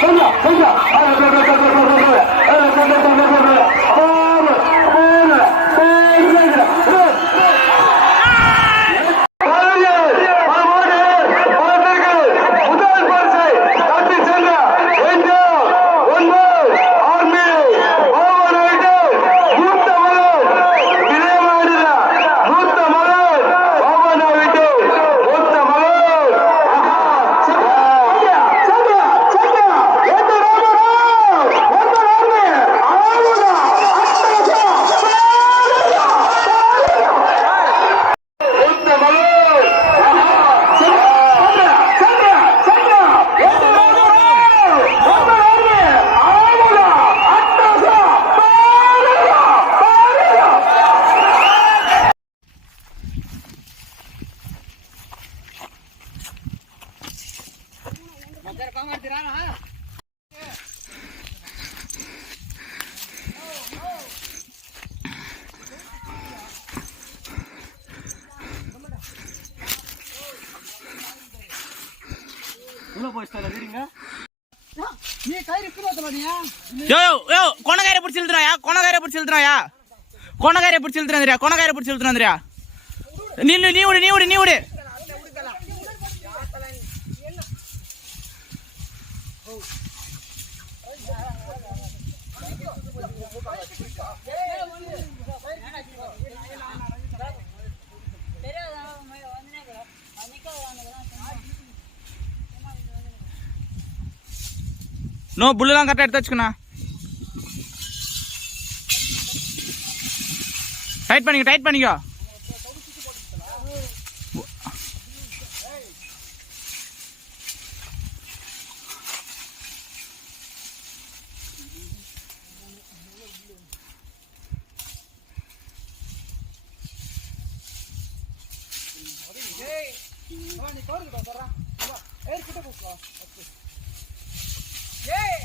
等等等等 யோ பிடிச்சி இழுத்துறாயா? கொணக்காரை பிடிச்சி இழுத்துறாயா? கொணக்காரை பிடிச்சி இழுத்துறாந்திரியா கொணக்காரை பிடிச்சி இழுத்துறாந்திரியா நீ நீ விடு நீ விடு நீ விடு நோ புல்லுலாம் கரெக்டாக எடுத்து வச்சுக்கண்ணா. டைட் பண்ணிக்கோ டைட் பண்ணிக்கோ. நோ தலா இரு இரு வாஹா ஏய்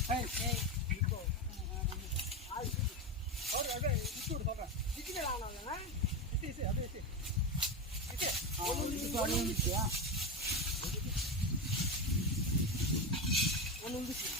நீ தலாண்டி வராத அது கம்முன்னு இருக்காது அவனுக்கு தெரியும் தெரியும் பொண்ணு இல்ல வந்துருவாங்க அதை கிளிக் பண்ணுறாங்க பார்த்து தும்பு கிம்பு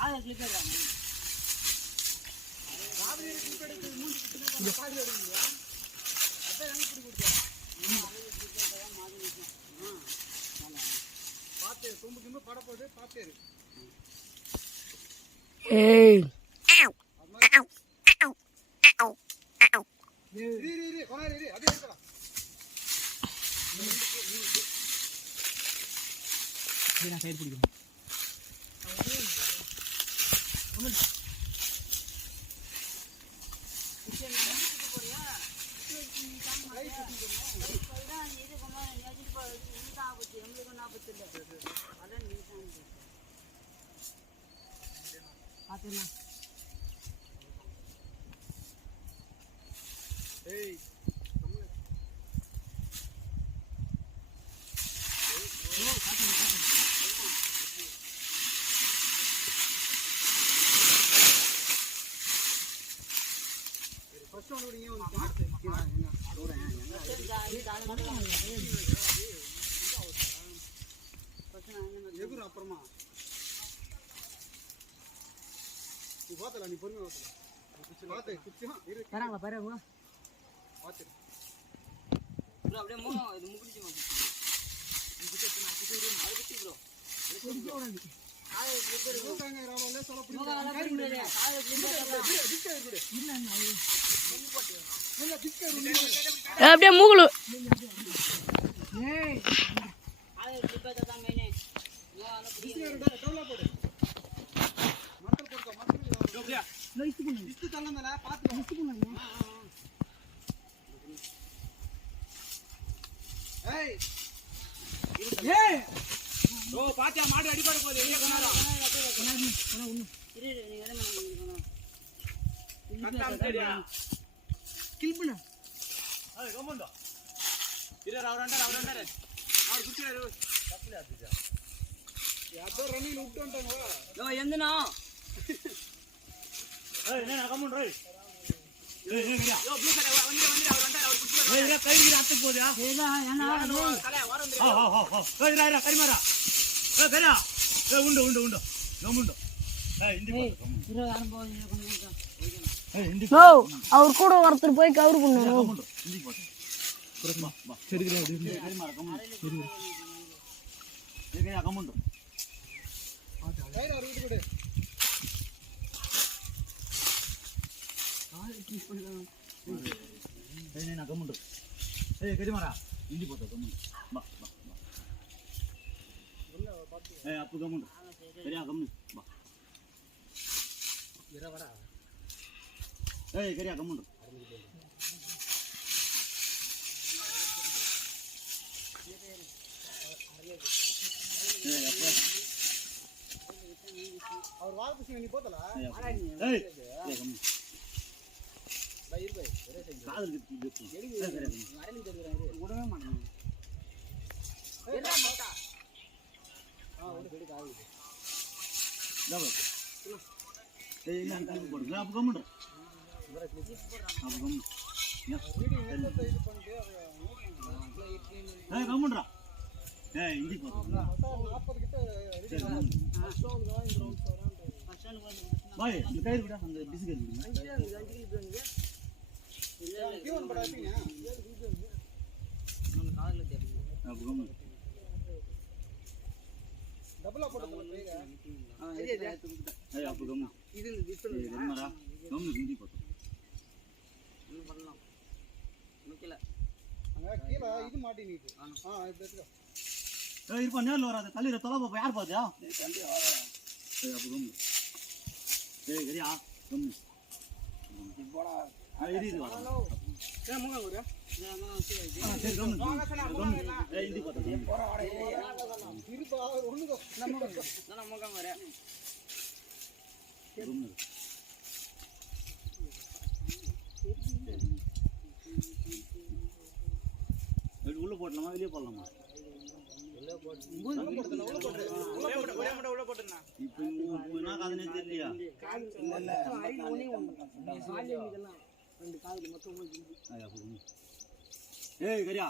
இருக்கடா. நான் சைடு பிடிக்கணும் பார்த்தீங்கன்னா first one விடுங்க, ஒரு பாட்டு. என்ன, தூரம், என்ன. எகுரு அப்புறமா நீ பார்த்தல நீ பொறுமையா பார்த்தல பார்த்து குச்சிமா இரு வராங்களா பாரு பார்த்து பிடிக்கும் அப்படியே டவுலா போடு மரத்தில் போடுக்கா மரத்தில் இஸ்து அப்படியே பாத்து ஏய் ஏய் ஓ பாத்தியா மாடு அடிபட போகுது. கத்தாம சரியா கில்புண்ணா ஏய் கம்முண்டோ இரு அவர் அண்டார் அவர் குச்சிராரு யாரோ ரன்னிங் விட்டு வந்துட்டாங்க எந்தனா? ஏய் என்ன கம்முண்டோ ஏய். கரிமாரா கரியா உண்டு உண்டு உண்டு நம்முண்டு அவர் கூட ஒருத்தர் போய் கவர் பண்ணுவோம் கம்முண்டு నేను గమ్ముండు ఏ గడిమారా ఇండిపోతా గమ్ముండు బా బా బా ఏ అప్పు గమ్ముండు సరే ఆ గమ్ముండు బా ఇరవడా ఏ గడియా గమ్ముండు ఏ అప్పు ಅವ್ರ ವಾರ ಖುಷಿ ನನಗೆ ಗೊತ್ತಲ್ಲ கம்முன்றா ஏ இந்தி பார்த்தா நாற்பது கிட்ட பாய் அந்த கயிறு விட அந்த பிசுக்கு டபுளா போட்டு ஏய் இது ஏய் என்னடா கீழே இது மாட்டினிட்டு ஆ இது இருப்பா நேர்ல வராத தள்ளிர தொலை பாப்பா யார் பாத்தியா ஏய் அப்ப கம்மு ஏய் கரியா கம்மு உள்ள போடலாமா வெளியே போடலாமா? ஒரே முட்டை ஒரே முட்டை உள்ள போட்டுருந்தா இப்போ இப்போ என்ன காதுனே தெரியலையா ஐயா, ஏய் கரியா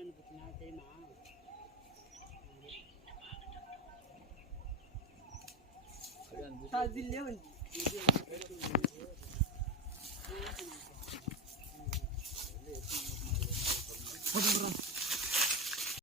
கம்மு கம்மு, கம்மு. வந்துச்சு பண்ணா ஏய் கம்மு போட்டு விடுறேன்